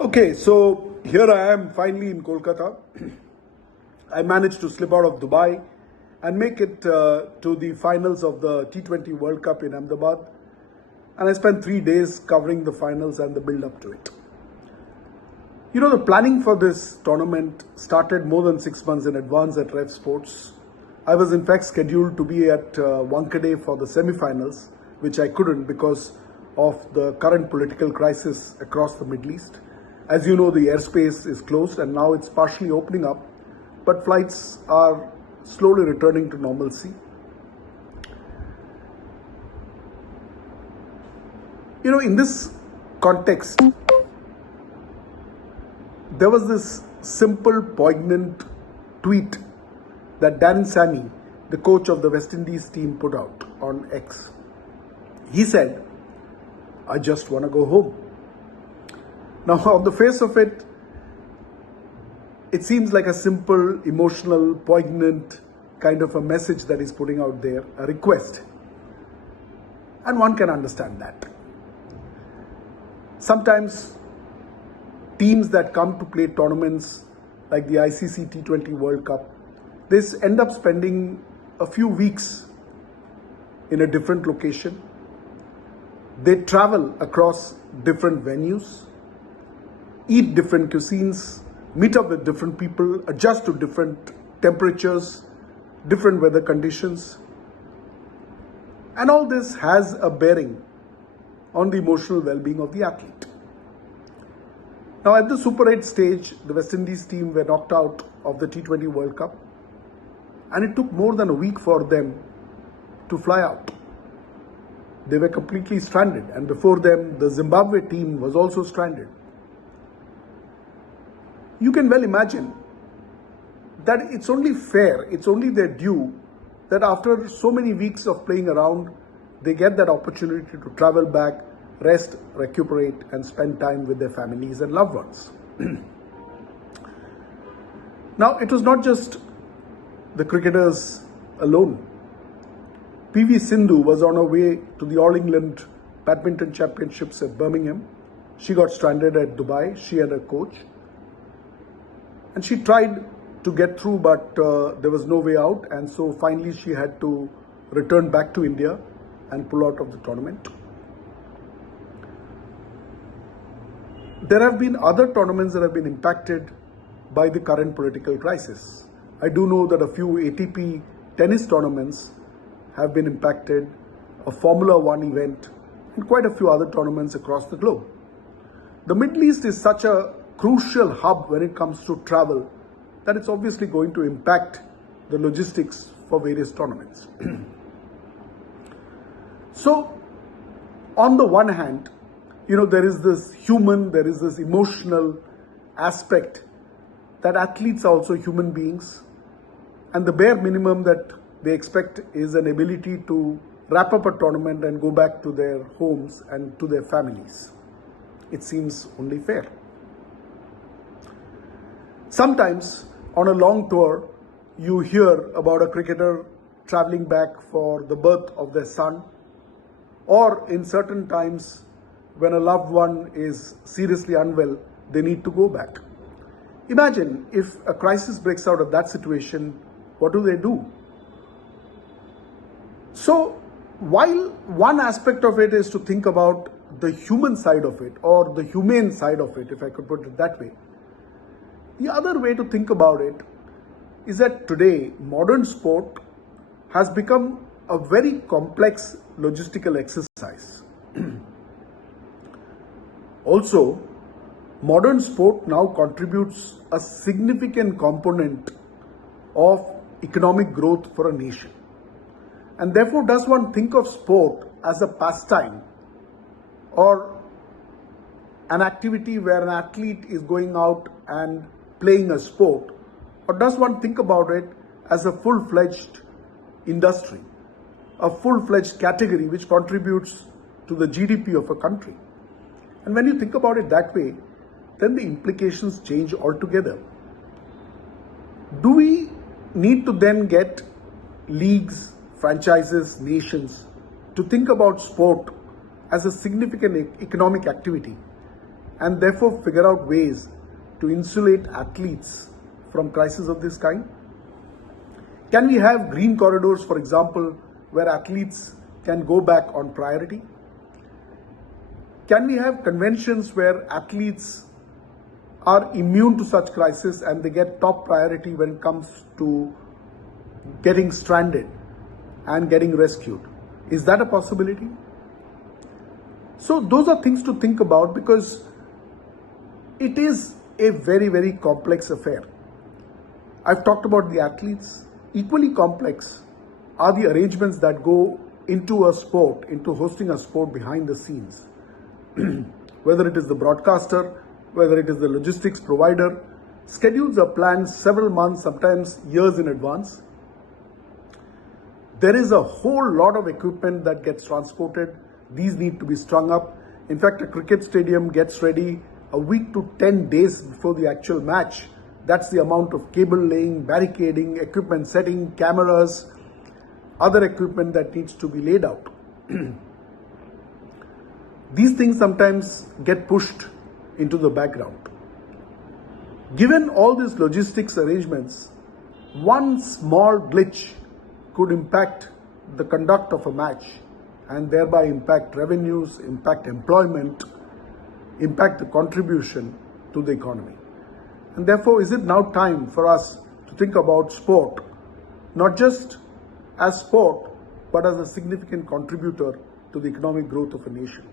Okay, so here I am finally in Kolkata. I managed to slip out of Dubai and make it to the finals of the T20 World Cup in Ahmedabad. And I spent 3 days covering the finals and the build up to it. You know, the planning for this tournament started more than 6 months in advance at Rev Sports. I was in fact scheduled to be at Wankhede for the semi-finals, which I couldn't because of the current political crisis across the Middle East. As you know, the airspace is closed and now it's partially opening up, but flights are slowly returning to normalcy. You know, in this context, there was this simple, poignant tweet that Darren Sammy, the coach of the West Indies team, put out on X. He said, "I just want to go home." Now, on the face of it, it seems like a simple, emotional, poignant kind of a message that he's putting out there, a request. And one can understand that. Sometimes teams that come to play tournaments like the ICC T20 World Cup, they end up spending a few weeks in a different location. They travel across different venues, eat different cuisines, meet up with different people, adjust to different temperatures, different weather conditions. And all this has a bearing on the emotional well-being of the athlete. Now, at the Super 8 stage, the West Indies team were knocked out of the T20 World Cup, and it took more than a week for them to fly out. They were completely stranded, and before them, the Zimbabwe team was also stranded. You can well imagine that it's only fair, it's only their due that after so many weeks of playing around, they get that opportunity to travel back, rest, recuperate, and spend time with their families and loved ones. Now, it was not just the cricketers alone. PV Sindhu was on her way to the All England Badminton Championships at Birmingham. She got stranded at Dubai, she and her coach. And she tried to get through, but there was no way out. And so finally she had to return back to India and pull out of the tournament. There have been other tournaments that have been impacted by the current political crisis. I do know that a few ATP tennis tournaments have been impacted, a Formula One event, and quite a few other tournaments across the globe. The Middle East is such a crucial hub when it comes to travel that it's obviously going to impact the logistics for various tournaments. So, on the one hand, you know, there is this human, there is this emotional aspect that athletes are also human beings, and the bare minimum that they expect is an ability to wrap up a tournament and go back to their homes and to their families. It seems only fair. Sometimes on a long tour, you hear about a cricketer traveling back for the birth of their son, or in certain times when a loved one is seriously unwell, they need to go back. Imagine if a crisis breaks out of that situation, what do they do? So while one aspect of it is to think about the human side of it, or the humane side of it, if I could put it that way, the other way to think about it is that today modern sport has become a very complex logistical exercise. Also, modern sport now contributes a significant component of economic growth for a nation. And therefore, does one think of sport as a pastime or an activity where an athlete is going out and playing a sport, or does one think about it as a full-fledged industry, a full-fledged category which contributes to the GDP of a country? And when you think about it that way, then the implications change altogether. Do we need to then get leagues, franchises, nations to think about sport as a significant economic activity and therefore figure out ways to insulate athletes from crises of this kind? Can we have green corridors, for example, where athletes can go back on priority? Can we have conventions where athletes are immune to such crises and they get top priority when it comes to getting stranded and getting rescued? Is that a possibility? So those are things to think about, because it is a very, very complex affair. I've talked about the athletes. Equally complex are the arrangements that go into a sport, into hosting a sport behind the scenes. Whether it is the broadcaster, whether it is the logistics provider, schedules are planned several months, sometimes years in advance. There is a whole lot of equipment that gets transported. These need to be strung up. In fact, a cricket stadium gets ready a week to 10 days before the actual match. That's the amount of cable laying, barricading, equipment setting, cameras, other equipment that needs to be laid out. These things sometimes get pushed into the background. Given all these logistics arrangements, one small glitch could impact the conduct of a match and thereby impact revenues, impact employment, impact the contribution to the economy. And therefore, is it now time for us to think about sport, not just as sport, but as a significant contributor to the economic growth of a nation?